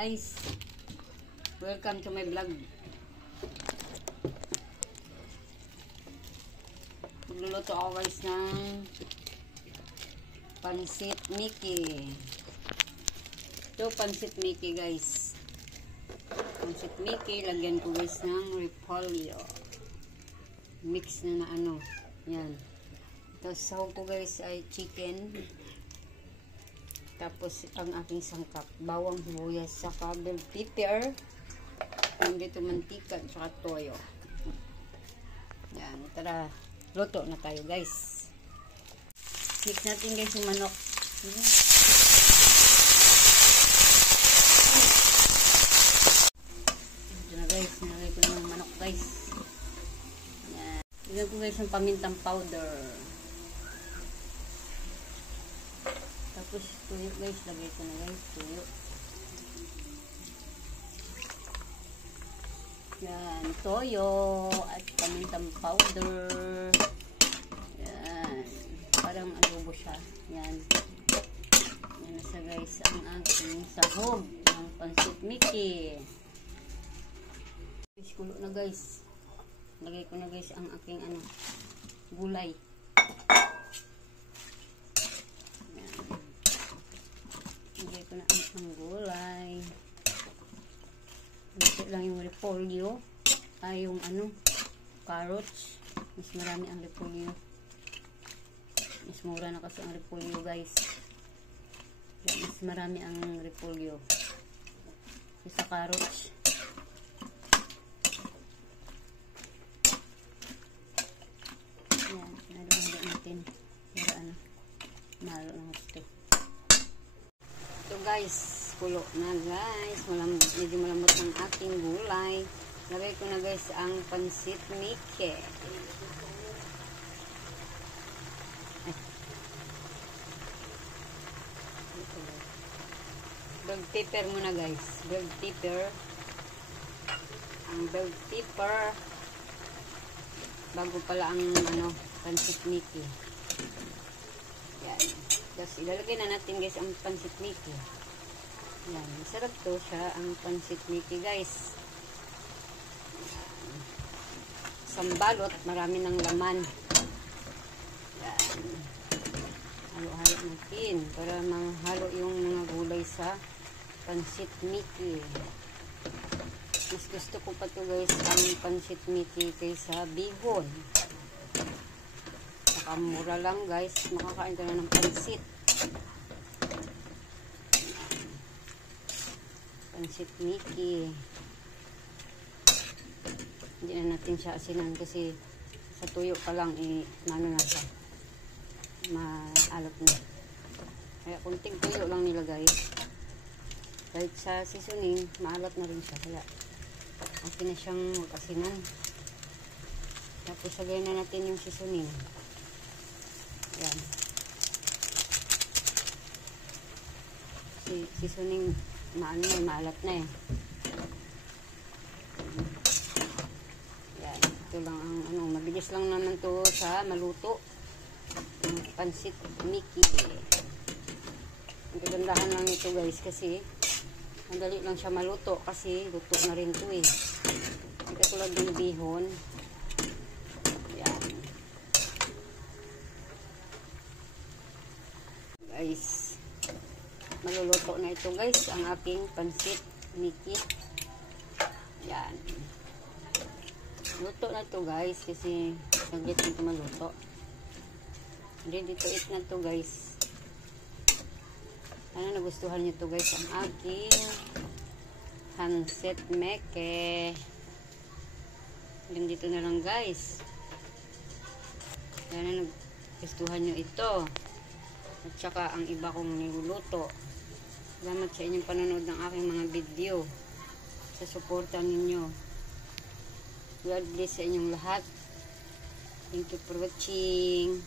guys, welcome to my vlog. Magluluto ako guys ng pansit Mickey. Ito pansit Mickey guys. Pansit Mickey, lagyan ko guys ng repolyo. Mix na ano. Yan. Tapos sahog ko guys ay chicken. Tapos ang aking sangkap, bawang sibuyas, saka bell pepper, dito mantika, saka toyo. Yan, tara, luto na tayo guys. Mix natin guys yung manok. Ito na guys, nilagay ko na yung manok guys. Yan. Nilagay ko guys yung pamintang powder. Tapos tuyo guys, lagay ko na guys, tuyo. Yan, toyo at pamintang powder. Yan, parang adobo siya. Yan. Yan na siya guys, ang aking sahog ng pansit Mickey. Guys, kulo na guys. Lagay ko na guys ang aking gulay. Lagay ko na ang gulay. Lagay lang yung repolyo. Ay yung carrots. Mas marami ang repolyo. Mas mura na kasi ang repolyo guys. Mas marami ang repolyo. Sa carrots. Yan. Nalagyan natin. Para malo ng gusto. So guys, kulo na guys. Medyo malambot ng ating gulay. Lagay ko na guys ang pansit Mickey. Bell pepper muna guys. Bell pepper. Ang bell pepper. Bago pala ang pansit Mickey. Yan. Tapos ilalagay na natin guys ang pansit Mickey. Yan, masarap to siya ang pansit Mickey guys. Sambalot, marami ng laman. Yan. Halo-halo natin para mahalo yung mga gulay sa pansit Mickey. Mas gusto ko pa to guys ang pansit Mickey kaysa bihon. Mura lang guys, makakain ka na ng pansit. Pansit Mickey. Hindi na natin siya asinan kasi sa tuyo pa lang na siya. Maalap na. Kaya kunting tuyo lang nilagay. Kahit sa seasoning, maalat na rin siya. Kaya okay na siyang mag-asinan. Tapos sagay na natin yung seasoning. Yan. Seasoning maalat na eh. Yan. Ito lang ang mabilis lang naman to sa maluto. Ang pansit Mickey. Ang kagandahan lang ito guys kasi madali lang siya maluto kasi luto na rin to eh. Hindi katulad ng bihon. Guys, maluluto na ito guys ang aking pansit Mickey. Yan, luto na ito guys kasi saglit nito maluto. Ready to eat na ito guys. Sana nagustuhan nyo ito guys ang aking pansit Mickey. Dito na lang guys. Sana nagustuhan nyo ito at saka ang iba kong niluluto. Salamat sa inyong panonood ng aking mga video, sa suporta ninyo. God bless sa inyong lahat. Thank you for watching.